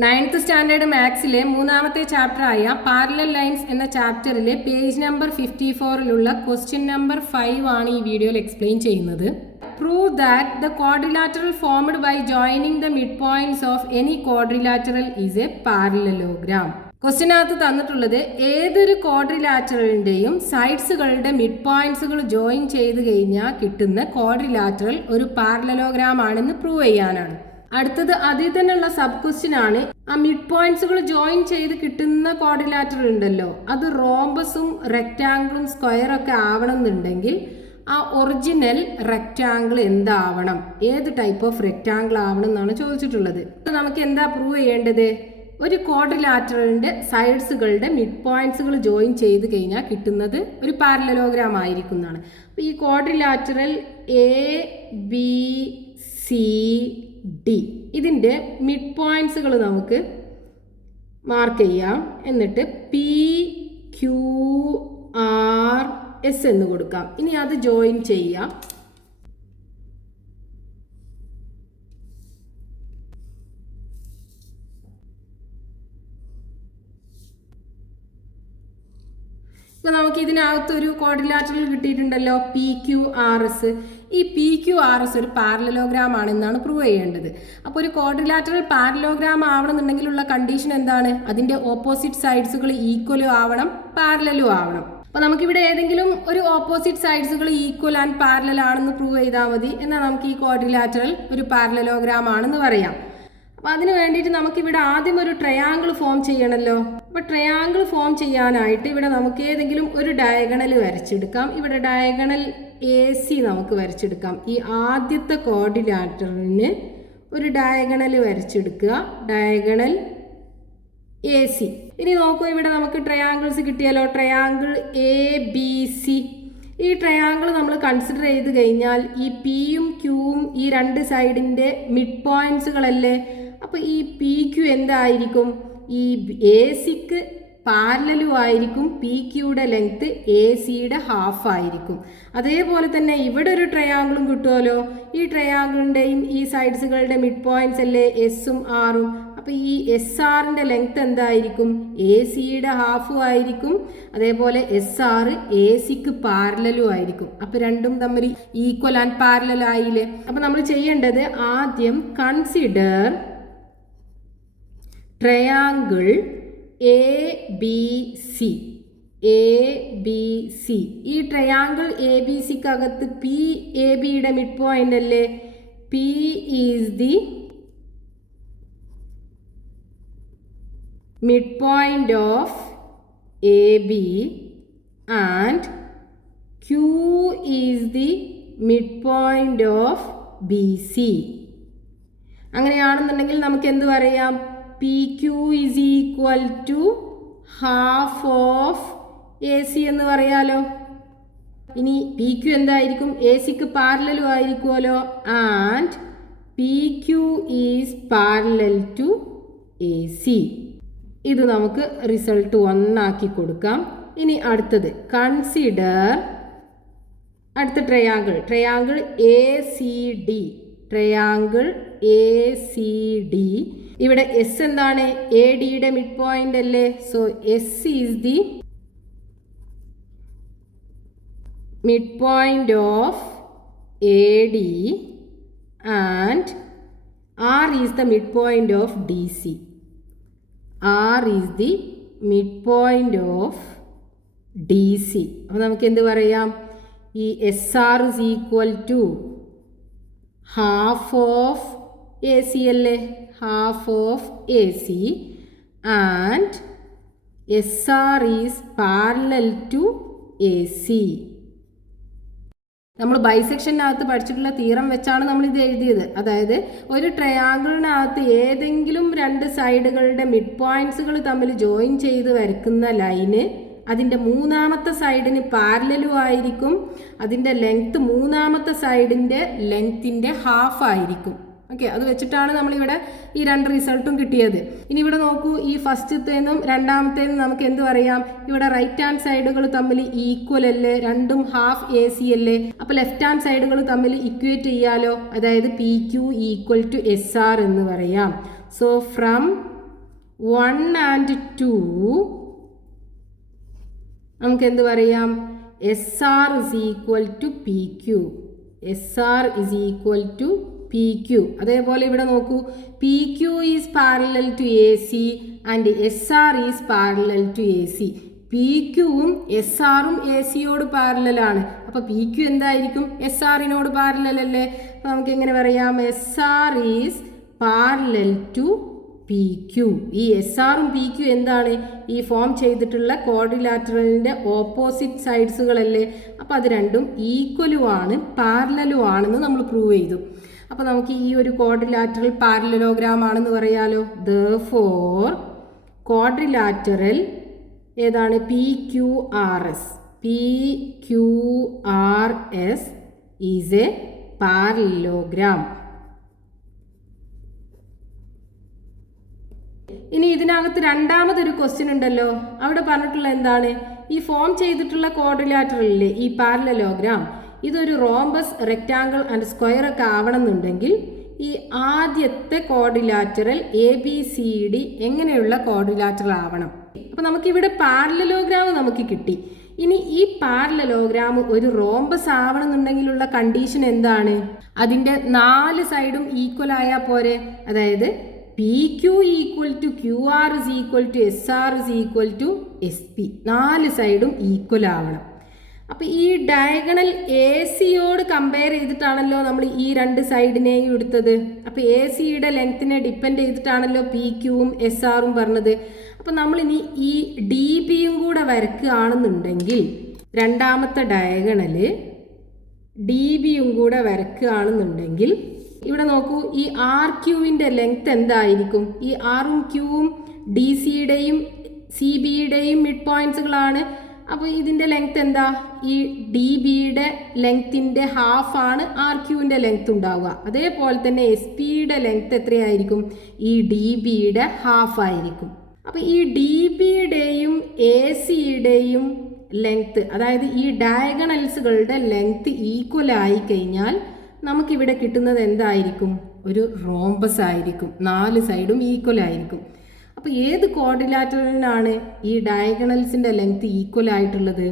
9th standard മാത്സിലെ മൂന്നാമത്തെ ചാപ്റ്ററായ parallel lines എന്ന ചാപ്റ്ററിലെ പേജ് നമ്പർ 54ലുള്ള ക്വസ്റ്റ്യൻ നമ്പർ 5 ആണ് ഈ വീഡിയോയിൽ എക്സ്പ്ലെയിൻ ചെയ്യുന്നത്. Prove that the quadrilateral formed by joining the mid points of any quadrilateral is a parallelogram. ക്വസ്റ്റ്യനകത്ത് തന്നിട്ടുള്ളത് ഏതൊരു ക്വാഡ്രിലാറ്ററലിന്റെയും സൈഡ്സുകളുടെ മിഡ് പോയിന്റ്സുകൾ ജോയിൻ ചെയ്ത് കഴിഞ്ഞാൽ കിട്ടുന്ന ക്വാഡ്രിലാറ്ററൽ ഒരു പാരലലോഗ്രാം ആണെന്ന് പ്രൂവ് ചെയ്യാനാണ്. അടുത്തത് അതിൽ തന്നെയുള്ള സബ് ക്വസ്റ്റ്യൻ ആണ്. ആ മിഡ് പോയിന്റ്സുകൾ ജോയിൻ ചെയ്ത് കിട്ടുന്ന ക്വാഡ്രിലാറ്ററൽ ഉണ്ടല്ലോ, അത് റോംബസും റെക്റ്റാങ്കിളും സ്ക്വയറൊക്കെ ആവണം എന്നുണ്ടെങ്കിൽ ആ ഒറിജിനൽ റെക്റ്റാങ്കിൾ എന്താവണം, ഏത് ടൈപ്പ് ഓഫ് റെക്റ്റാങ്കിൾ ആവണം എന്നാണ് ചോദിച്ചിട്ടുള്ളത്. നമുക്ക് എന്താ പ്രൂവ് ചെയ്യേണ്ടത്? ഒരു ക്വാഡ്രിലാറ്ററലിന്റെ സൈഡ്സുകളുടെ മിഡ് പോയിന്റ്സുകൾ ജോയിൻ ചെയ്ത് കഴിഞ്ഞാൽ കിട്ടുന്നത് ഒരു പാരലലോഗ്രാം ആയിരിക്കും എന്നാണ്. അപ്പോൾ ഈ ക്വാഡ്രിലാറ്ററൽ ABCD ഇതിൻ്റെ മിഡ് പോയിന്റ്സുകൾ നമുക്ക് മാർക്ക് ചെയ്യാം. എന്നിട്ട് PQRS എന്ന് കൊടുക്കാം. ഇനി അത് ജോയിൻ ചെയ്യാം. ഇപ്പോൾ നമുക്ക് ഇതിനകത്തൊരു ക്വാഡ്രിലാറ്ററൽ കിട്ടിയിട്ടുണ്ടല്ലോ, PQRS. ഈ PQRS ഒരു പാരലലോഗ്രാം ആണെന്നാണ് പ്രൂവ് ചെയ്യേണ്ടത്. അപ്പോൾ ഒരു ക്വാഡ്രിലാറ്ററൽ പാരലലോഗ്രാം ആവണമെന്നുണ്ടെങ്കിലുള്ള കണ്ടീഷൻ എന്താണ്? അതിൻ്റെ ഓപ്പോസിറ്റ് സൈഡ്സുകൾ ഈക്വലും ആവണം, പാരലലും ആവണം. അപ്പോൾ നമുക്കിവിടെ ഏതെങ്കിലും ഒരു ഓപ്പോസിറ്റ് സൈഡ്സുകൾ ഈക്വൽ ആൻഡ് പാരലൽ ആണെന്ന് പ്രൂവ് ചെയ്താൽ മതി. എന്നാൽ നമുക്ക് ഈ ക്വാഡ്രിലാറ്ററൽ ഒരു പാരലലോഗ്രാം ആണെന്ന് പറയാം. അപ്പോൾ അതിന് വേണ്ടിയിട്ട് നമുക്കിവിടെ ആദ്യം ഒരു ട്രയാങ്കിൾ ഫോം ചെയ്യണമല്ലോ. അപ്പോൾ ട്രയാങ്കിൾ ഫോം ചെയ്യാനായിട്ട് ഇവിടെ നമുക്ക് ഏതെങ്കിലും ഒരു ഡയഗണൽ വരച്ചെടുക്കാം. ഇവിടെ ഡയഗണൽ AC നമുക്ക് വരച്ചെടുക്കാം. ഈ ആദ്യത്തെ ക്വാഡ്രിലാറ്ററലിന് ഒരു ഡയഗണൽ വരച്ചെടുക്കുക, ഡയഗണൽ AC. ഇനി നോക്കൂ, ഇവിടെ നമുക്ക് ട്രയാങ്കിൾസ് കിട്ടിയാലോ, ട്രയാങ്കിൾ ABC. ഈ ട്രയാങ്കിൾ നമ്മൾ കൺസിഡർ ചെയ്ത് കഴിഞ്ഞാൽ ഈ Pയും Qയും ഈ രണ്ട് സൈഡിൻ്റെ മിഡ് പോയിന്റ്സുകളല്ലേ. അപ്പോൾ ഈ PQ എന്തായിരിക്കും? ഈ ACക്ക് പാരലലും ആയിരിക്കും. PQയുടെ ലെങ്ത് ACയുടെ ഹാഫ് ആയിരിക്കും. അതേപോലെ തന്നെ ഇവിടെ ഒരു ട്രയാങ്കിളും കിട്ടുമല്ലോ. ഈ ട്രയാങ്കിളിൻ്റെയും ഈ സൈഡ്സുകളുടെ മിഡ് പോയിന്റ്സ് അല്ലേ Sഉം Rഉം. അപ്പോൾ ഈ SRൻ്റെ ലെങ്ത് എന്തായിരിക്കും? ACയുടെ ഹാഫും ആയിരിക്കും. അതേപോലെ SR ACക്ക് പാരലലും ആയിരിക്കും. അപ്പോൾ രണ്ടും തമ്മിൽ ഈക്വൽ ആൻഡ് പാരലൽ ആയില്ലേ. അപ്പോൾ നമ്മൾ ചെയ്യേണ്ടത് ആദ്യം കൺസിഡർ ട്രയാങ്കിൾ ABC. ഈ ട്രയാങ്കിൾ ABCക്കകത്ത് PABയുടെ മിഡ് പോയിന്റ് അല്ലേ. P is the midpoint of AB and Q is the midpoint of BC. അങ്ങനെയാണെന്നുണ്ടെങ്കിൽ നമുക്ക് എന്ത് പറയാം? PQ is equal to half of AC എന്ന് പറയാലോ. ഇനി PQ എന്തായിരിക്കും? ACക്ക് പാരലലും ആയിരിക്കുമല്ലോ. And PQ is parallel to AC. ഇത് നമുക്ക് റിസൾട്ട് 1 ആക്കി കൊടുക്കാം. ഇനി അടുത്തത് കൺസിഡർ അടുത്ത ട്രയാങ്കിൾ ACD. Triangle ACD. ഇവിടെ S എന്താണ്? ADയുടെ മിഡ് പോയിന്റ് അല്ലേ. So S is the mid point of AD and R is the mid point of DC. R is the midpoint of DC. അപ്പോൾ നമുക്ക് എന്ത് പറയാം? ഈ SR is equal to half of AC അല്ലേ, half of AC and SR is parallel to AC. നമ്മൾ ബൈസെക്ഷനകത്ത് പഠിച്ചിട്ടുള്ള theorem വെച്ചാണ് നമ്മൾ ഇത് എഴുതിയത്. അതായത് ഒരു ട്രയാങ്കിളിനകത്ത് ഏതെങ്കിലും രണ്ട് സൈഡുകളുടെ മിഡ് പോയിന്റ്സുകൾ തമ്മിൽ ജോയിൻ ചെയ്ത് വരയ്ക്കുന്ന ലൈന് അതിൻ്റെ മൂന്നാമത്തെ സൈഡിന് പാരലലും ആയിരിക്കും. അതിൻ്റെ ലെങ്ത്ത് മൂന്നാമത്തെ സൈഡിൻ്റെ ലെങ്ത്തിൻ്റെ ഹാഫ് ആയിരിക്കും. ഓക്കെ, അത് വെച്ചിട്ടാണ് നമ്മളിവിടെ ഈ രണ്ട് റിസൾട്ടും കിട്ടിയത്. ഇനി ഇവിടെ നോക്കൂ, ഈ ഫസ്റ്റത്തേന്നും രണ്ടാമത്തേന്നും നമുക്ക് എന്ത് പറയാം? ഇവിടെ റൈറ്റ് ഹാൻഡ് സൈഡുകൾ തമ്മിൽ ഈക്വൽ അല്ലേ, രണ്ടും ഹാഫ് AC അല്ലേ. അപ്പോൾ ലെഫ്റ്റ് ഹാൻഡ് സൈഡുകൾ തമ്മിൽ ഇക്വേറ്റ് ചെയ്യാലോ. അതായത് PQ ഈക്വൽ ടു SR എന്ന് പറയാം. സോ ഫ്രം 1 and 2 നമുക്ക് എന്ത് പറയാം? SR is equal to PQ. SR is equal to PQ. അതേപോലെ ഇവിടെ നോക്കൂ, PQ is parallel to AC and SR is parallel to AC. PQവും SRും ACയോട് പാരലലാണ്. അപ്പോൾ PQ എന്തായിരിക്കും? SRനോട് പാരലൽ അല്ലേ? അപ്പോൾ നമുക്ക് എങ്ങനെ പറയാം? SR is parallel to PQ. ഈ SRും PQ എന്താണ്? ഈ ഫോം ചെയ്തിട്ടുള്ള ക്വാഡ്രിലാറ്ററലിൻ്റെ ഓപ്പോസിറ്റ് സൈഡ്സുകളല്ലേ? അപ്പോൾ അത് രണ്ടും ഈക്വലും ആണ് പാരലലും ആണെന്ന് നമ്മൾ പ്രൂവ് ചെയ്തു. അപ്പോൾ നമുക്ക് ഈ ഒരു ക്വാഡ്രിലാറ്ററൽ പാരലലോഗ്രാം ആണെന്ന് പറയാലോ. Therefore ക്വാഡ്രിലാറ്ററൽ ഏതാണ്? PQRS. PQRS is a parallelogram. ഇനി ഇതിനകത്ത് രണ്ടാമതൊരു ക്വസ്റ്റ്യൻ ഉണ്ടല്ലോ. അവിടെ പറഞ്ഞിട്ടുള്ള എന്താണ്? ഈ ഫോം ചെയ്തിട്ടുള്ള ക്വാഡ്രിലാറ്ററലിലെ ഈ പാരലലോഗ്രാം ഇതൊരു റോംബസ്, റെക്റ്റാങ്കിൾ ആൻഡ് സ്ക്വയർ ഒക്കെ ആവണമെന്നുണ്ടെങ്കിൽ ഈ ആദ്യത്തെ ക്വാഡ്രിലാറ്ററൽ ABCD എങ്ങനെയുള്ള ക്വാഡ്രിലാറ്ററൽ ആവണം? അപ്പോൾ നമുക്കിവിടെ പാരലലോഗ്രാം നമുക്ക് കിട്ടി. ഇനി ഈ പാരലലോഗ്രാം ഒരു റോംബസ് ആവണമെന്നുണ്ടെങ്കിലുള്ള കണ്ടീഷൻ എന്താണ്? അതിൻ്റെ 4 സൈഡും ഈക്വൽ ആയാൽ പോരെ. അതായത് PQ equal to QR is equal to SR is equal to SP. 4 സൈഡും ഈക്വൽ ആവണം. അപ്പോൾ ഈ ഡയഗണൽ ACയോട് കമ്പയർ ചെയ്തിട്ടാണല്ലോ നമ്മൾ ഈ 2 സൈഡിനെയും എടുത്തത്. അപ്പോൾ ACയുടെ ലെങ്ത്തിനെ ഡിപ്പെൻഡ് ചെയ്തിട്ടാണല്ലോ PQവും SRും പറഞ്ഞത്. അപ്പോൾ നമ്മളിനി ഈ DBയും കൂടെ വരയ്ക്കുകയാണെന്നുണ്ടെങ്കിൽ രണ്ടാമത്തെ ഡയഗണല് DBയും കൂടെ വരയ്ക്കുകയാണെന്നുണ്ടെങ്കിൽ ഇവിടെ നോക്കൂ, ഈ RQവിൻ്റെ ലെങ്ത് എന്തായിരിക്കും? ഈ Rഉം Qവും DCയുടെയും CBയുടെയും മിഡ് പോയിന്റ്സുകളാണ്. അപ്പോൾ ഇതിൻ്റെ ലെങ്ത് എന്താ? ഈ DBയുടെ ലെങ്ത്തിൻ്റെ ഹാഫാണ് RQവിൻ്റെ ലെങ്ത് ഉണ്ടാവുക. അതേപോലെ തന്നെ SPയുടെ ലെങ്ത് എത്രയായിരിക്കും? ഈ DBയുടെ ഹാഫ് ആയിരിക്കും. അപ്പോൾ ഈ DBയുടെയും ACയുടെയും ലെങ്ത്, അതായത് ഈ ഡയഗണൽസുകളുടെ ലെങ്ത് ഈക്വൽ ആയി കഴിഞ്ഞാൽ നമുക്കിവിടെ കിട്ടുന്നത് എന്തായിരിക്കും? ഒരു റോംബസ് ആയിരിക്കും. 4 സൈഡും ഈക്വൽ ആയിരിക്കും. അപ്പോൾ ഏത് ക്വാഡ്രിലാറ്ററലിനാണ് ഈ ഡയഗണൽസിൻ്റെ ലെങ്ത് ഈക്വൽ ആയിട്ടുള്ളത്?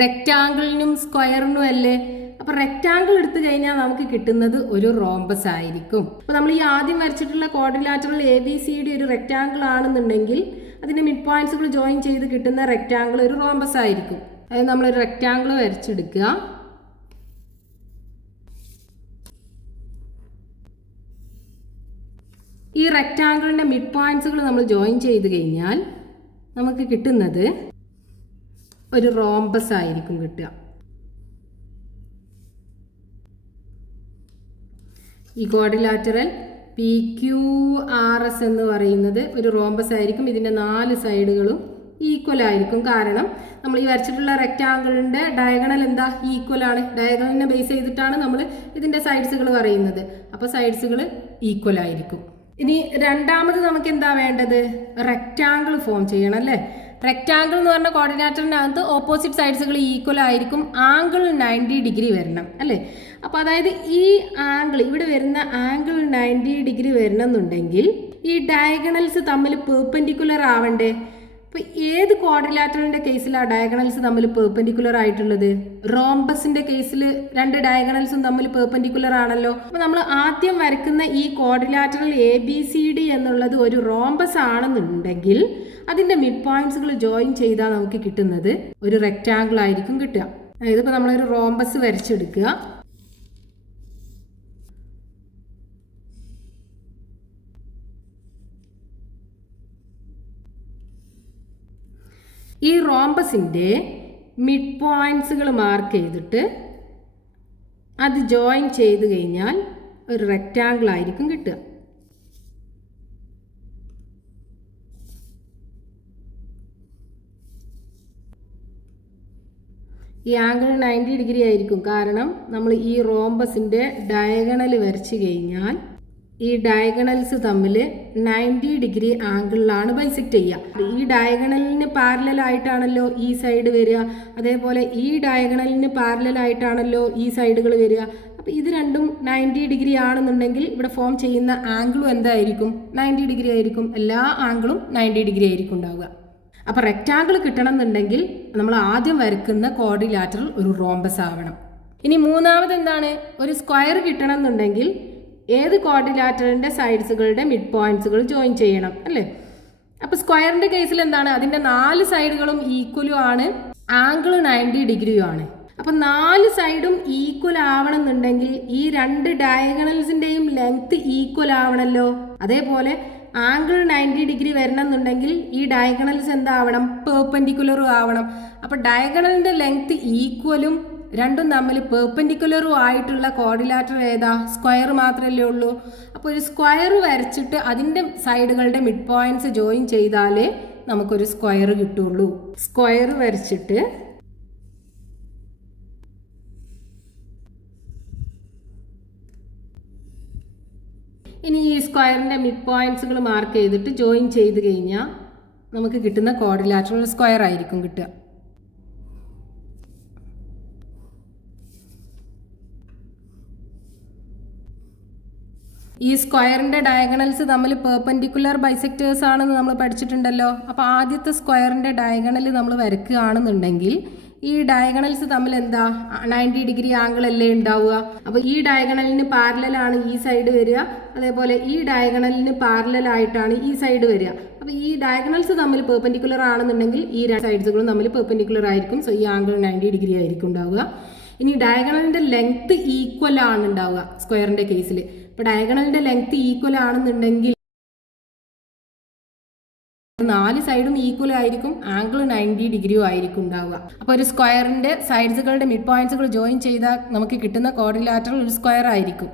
റെക്റ്റാങ്കിളിനും സ്ക്വയറിനും അല്ലേ? അപ്പോൾ റെക്റ്റാങ്കിൾ എടുത്തു കഴിഞ്ഞാൽ നമുക്ക് കിട്ടുന്നത് ഒരു റോംബസ് ആയിരിക്കും. അപ്പോൾ നമ്മൾ ഈ ആദ്യം വരച്ചിട്ടുള്ള ക്വാഡ്രിലാറ്ററൽ ABCD ഒരു റെക്റ്റാങ്കിൾ ആണെന്നുണ്ടെങ്കിൽ അതിൻ്റെ മിഡ് പോയിന്റ്സുകൾ ജോയിൻ ചെയ്ത് കിട്ടുന്ന റെക്റ്റാങ്കിൾ ഒരു റോംബസ് ആയിരിക്കും. അതായത് നമ്മളൊരു റെക്റ്റാങ്കിൾ വരച്ചെടുക്കുക. ഈ റെക്റ്റാങ്കിളിൻ്റെ മിഡ് പോയിന്റ്സുകൾ നമ്മൾ ജോയിൻ ചെയ്ത് കഴിഞ്ഞാൽ നമുക്ക് കിട്ടുന്നത് ഒരു റോംബസ് ആയിരിക്കും കിട്ടുക. ഈ ക്വാഡ്രിലാറ്ററൽ PQRS എന്ന് പറയുന്നത് ഒരു റോംബസ് ആയിരിക്കും. ഇതിൻ്റെ 4 സൈഡുകളും ഈക്വൽ ആയിരിക്കും. കാരണം നമ്മൾ ഈ വരച്ചിട്ടുള്ള റെക്റ്റാങ്കിളിൻ്റെ ഡയഗണൽ എന്താ? ഈക്വൽ ആണ്. ഡയഗണലിനെ ബേസ് ചെയ്തിട്ടാണ് നമ്മൾ ഇതിൻ്റെ സൈഡ്സുകൾ പറയുന്നത്. അപ്പോൾ സൈഡ്സുകൾ ഈക്വൽ ആയിരിക്കും. ഇനി രണ്ടാമത് നമുക്ക് എന്താ വേണ്ടത്? റെക്റ്റാങ്കിൾ ഫോം ചെയ്യണം അല്ലേ? റെക്റ്റാങ്കിൾ എന്ന് പറഞ്ഞ കോർഡിനേറ്ററിനകത്ത് ഓപ്പോസിറ്റ് സൈഡ്സുകൾ ഈക്വൽ ആയിരിക്കും. ആംഗിൾ 90 ഡിഗ്രി വരണം അല്ലേ? അപ്പോൾ അതായത് ഈ ആംഗിൾ, ഇവിടെ വരുന്ന ആംഗിൾ 90 ഡിഗ്രി വരണമെന്നുണ്ടെങ്കിൽ ഈ ഡയഗണൽസ് തമ്മിൽ പെർപെൻഡിക്കുലർ ആവണ്ടേ? അപ്പോൾ ഏത് ക്വാഡ്രിലാറ്ററലിൻ്റെ കേസിലാണ് ഡയഗണൽസ് തമ്മിൽ പെർപെൻഡിക്കുലർ ആയിട്ടുള്ളത്? റോംബസിൻ്റെ കേസിൽ 2 ഡയഗണൽസും തമ്മിൽ പെർപെൻഡിക്കുലർ ആണല്ലോ. അപ്പോൾ നമ്മൾ ആദ്യം വരയ്ക്കുന്ന ഈ ക്വാഡ്രിലാറ്ററൽ ABCD എന്നുള്ളത് ഒരു റോംബസ് ആണെന്നുണ്ടെങ്കിൽ അതിൻ്റെ മിഡ് പോയിന്റ്സുകൾ ജോയിൻ ചെയ്താൽ നമുക്ക് കിട്ടുന്നത് ഒരു റെക്റ്റാങ്കിൾ ആയിരിക്കും കിട്ടുക. അതായത് ഇപ്പോൾ നമ്മളൊരു റോംബസ് വരച്ചെടുക്കുക. ഈ റോംബസിൻ്റെ മിഡ് പോയിന്റ്സുകൾ മാർക്ക് ചെയ്തിട്ട് അത് ജോയിൻ ചെയ്ത് കഴിഞ്ഞാൽ ഒരു റെക്റ്റാങ്കിൾ ആയിരിക്കും കിട്ടുക. ഈ ആംഗിൾ 90 ഡിഗ്രി ആയിരിക്കും. കാരണം നമ്മൾ ഈ റോംബസിൻ്റെ ഡയഗണൽ വരച്ച് കഴിഞ്ഞാൽ ഈ ഡയഗണൽസ് തമ്മിൽ 90 ഡിഗ്രി ആംഗിളിലാണ് ബൈസെക്ട് ചെയ്യുക. ഈ ഡയഗണലിന് പാരലലായിട്ടാണല്ലോ ഈ സൈഡ് വരിക. അതേപോലെ ഈ ഡയഗണലിന് പാരലലായിട്ടാണല്ലോ ഈ സൈഡുകൾ വരിക. അപ്പോൾ അപ്പോൾ ഇത് രണ്ടും 90 ഡിഗ്രി ആണെന്നുണ്ടെങ്കിൽ ഇവിടെ ഫോം ചെയ്യുന്ന ആംഗിളും എന്തായിരിക്കും? 90 ഡിഗ്രി ആയിരിക്കും. എല്ലാ ആംഗിളും 90 ഡിഗ്രി ആയിരിക്കും ഉണ്ടാവുക. അപ്പോൾ റെക്റ്റാങ്കിൾ കിട്ടണം എന്നുണ്ടെങ്കിൽ നമ്മൾ ആദ്യം വരയ്ക്കുന്ന ക്വാഡ്രിലാറ്ററൽ ഒരു റോംബസ് ആവണം. ഇനി മൂന്നാമത് എന്താണ്? ഒരു സ്ക്വയർ കിട്ടണം എന്നുണ്ടെങ്കിൽ ഏത് ക്വാഡ്രിലാറ്ററലിൻ്റെ സൈഡ്സുകളുടെ മിഡ് പോയിന്റ്സുകൾ ജോയിൻ ചെയ്യണം അല്ലേ? അപ്പോൾ സ്ക്വയറിൻ്റെ കേസിൽ എന്താണ്? അതിൻ്റെ 4 സൈഡുകളും ഈക്വലും ആണ്, ആംഗിൾ 90 ഡിഗ്രിയും ആണ്. അപ്പം 4 സൈഡും ഈക്വൽ ആവണം എന്നുണ്ടെങ്കിൽ ഈ 2 ഡയഗണൽസിൻ്റെയും ലെങ്ത് ഈക്വൽ ആവണമല്ലോ. അതേപോലെ ആംഗിൾ 90 ഡിഗ്രി വരണം എന്നുണ്ടെങ്കിൽ ഈ ഡയഗണൽസ് എന്താവണം? പെർപെൻഡിക്കുലറും ആവണം. അപ്പോൾ ഡയഗണലിൻ്റെ ലെങ്ത് ഈക്വലും രണ്ടും തമ്മിൽ പെർപെൻഡിക്കുലറും ആയിട്ടുള്ള ക്വാഡ്രിലാറ്ററൽ ഏതാ? സ്ക്വയർ മാത്രമല്ലേ ഉള്ളൂ. അപ്പോൾ ഒരു സ്ക്വയർ വരച്ചിട്ട് അതിൻ്റെ സൈഡുകളുടെ മിഡ് പോയിന്റ്സ് ജോയിൻ ചെയ്താലേ നമുക്കൊരു സ്ക്വയർ കിട്ടുള്ളൂ. സ്ക്വയർ വരച്ചിട്ട് ഇനി ഈ സ്ക്വയറിൻ്റെ മിഡ് പോയിന്റ്സുകൾ മാർക്ക് ചെയ്തിട്ട് ജോയിൻ ചെയ്ത് കഴിഞ്ഞാൽ നമുക്ക് കിട്ടുന്ന ക്വാഡ്രിലാറ്ററൽ സ്ക്വയർ ആയിരിക്കും കിട്ടുക. ഈ സ്ക്വയറിൻ്റെ ഡയഗണൽസ് തമ്മിൽ പെർപെൻഡിക്കുലർ ബൈസെക്ടേഴ്സ് ആണെന്ന് നമ്മൾ പഠിച്ചിട്ടുണ്ടല്ലോ. അപ്പോൾ ആദ്യത്തെ സ്ക്വയറിൻ്റെ ഡയഗണൽ നമ്മൾ വരയ്ക്കുകയാണെന്നുണ്ടെങ്കിൽ ഈ ഡയഗണൽസ് തമ്മിൽ എന്താ? 90 ഡിഗ്രി ആംഗിൾ അല്ലേ ഉണ്ടാവുക. അപ്പോൾ ഈ ഡയഗണലിന് പാരലലാണ് ഈ സൈഡ് വരിക, അതേപോലെ ഈ ഡയഗണലിന് പാരലലായിട്ടാണ് ഈ സൈഡ് വരിക. അപ്പോൾ ഈ ഡയഗണൽസ് തമ്മിൽ പെർപെൻഡിക്കുലർ ആണെന്നുണ്ടെങ്കിൽ ഈ 2 സൈഡ്സുകളും തമ്മിൽ പെർപെൻഡിക്കുലർ ആയിരിക്കും. സോ ഈ ആംഗിൾ 90 ഡിഗ്രി ആയിരിക്കും ഉണ്ടാവുക. ഇനി ഡയഗണലിൻ്റെ ലെങ്ത് ഈക്വൽ ആണ് ഉണ്ടാവുക സ്ക്വയറിൻ്റെ കേസിൽ. ഇപ്പോൾ ഡയഗണലിൻ്റെ ലെങ്ത് ഈക്വൽ ആണെന്നുണ്ടെങ്കിൽ 4 സൈഡും ഈക്വൽ ആയിരിക്കും, ആംഗിൾ 90 ഡിഗ്രിയും ആയിരിക്കും ഉണ്ടാവുക. അപ്പോൾ ഒരു സ്ക്വയറിൻ്റെ സൈഡ്സുകളുടെ മിഡ് പോയിന്റ്സുകൾ ജോയിൻ ചെയ്താൽ നമുക്ക് കിട്ടുന്ന ക്വാഡ്രിലാറ്ററൽ ഒരു സ്ക്വയർ ആയിരിക്കും.